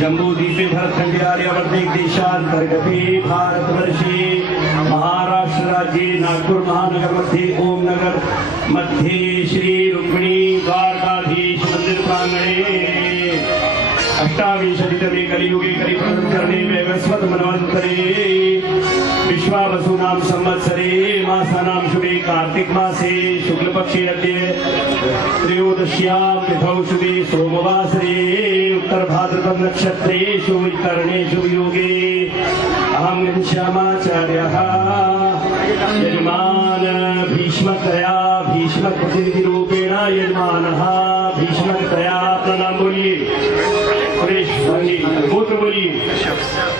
जम्बूद्वीपे भरतखंडे आर्यावर्ते देशांतर्गते भारतवर्षे महाराष्ट्र राज्ये नागपुर महानगर मध्ये ओम नगर मध्ये श्री रुक्मिणी द्वारकाधीश मंदिर प्रांगणे अष्टाविंशतितमे कलियुगे कलिप्रकरणे वैवस्वत मनवन्तरे विश्वावसुनाम संवत्सरे मासानां शुभे कार्तिक मासे शुक्ल पक्षे त्रयोदश्यां तिथौ शुभे सोमवासरे उत्तर भाद्रपद नक्षत्रेषु वितरणेषु योगे अहं श्यामाचार्यः यजमान भीष्मतया भीष्मप्रतिनिधिरूपेण यजमानः भीष्मतया प्रणाम बोलिए बोलिए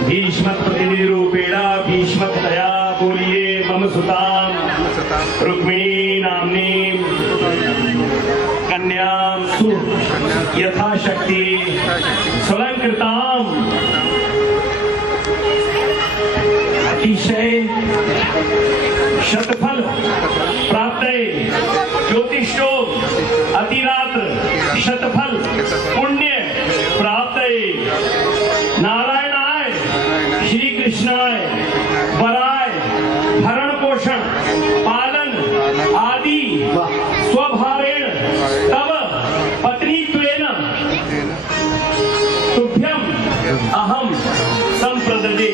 भीष्मप्रतिनिधिरूपेण भीष्मतया बोलिए मम सुतां रुक्मिणी नाम्नी कन्यां सु यथाशक्ति स्वलंकृताम् अतिशय शतफल प्राप्तये ज्योतिषो अतिरात्र शतफल पुण्य प्राप्तये नारायणाय श्री कृष्णाय वराय भरण पोषण पालन आदि स्वभावेण तव पत्नीत्वेन तुभ्यं अहं संप्रददे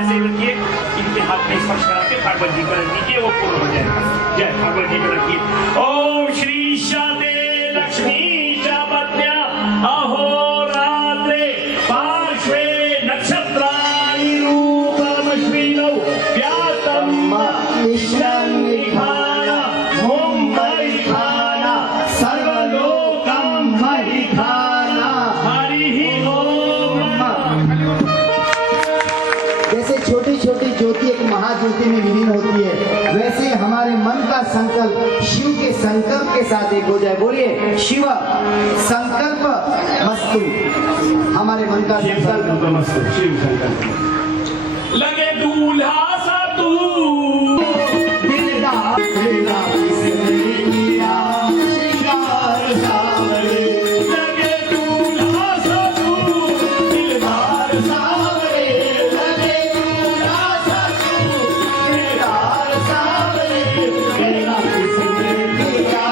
ऐसे रखिए इनके हाथ में स्पर्श करा के भागवत जी पर नीचे वो पूर्ण हो जाएगा। जय भागवत जी पर रखिए। ओम श्री शाते लक्ष्मी चापत्या अहोरात्रे पार्श्वे नक्षत्राणि रूपमश्विनौ व्यातं विश्वं विखाना होम परिखाना सर्वलोकं परिखाना हरि ओम। जैसे छोटी छोटी ज्योति एक महाज्योति में विलीन होती है, वैसे हमारे मन का संकल्प शिव के संकल्प के साथ एक हो जाए। बोलिए शिव संकल्प मस्तु। हमारे मन का संकल्प मस्तु शिव संकल्प लगे दूल्हा सा तू दिलदार तेरा किसने किया श्रृंगार सावरे। लगे दूल्हा सा तू दिलदार सावरे लगे दूल्हा सा तू दिलदार सावरे। तेरा किसने किया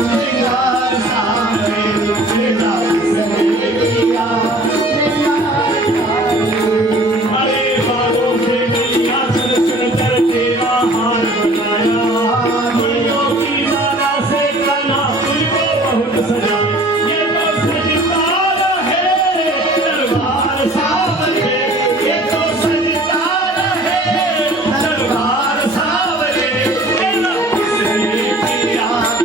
श्रृंगार सावरे तेरा किसने किया सदा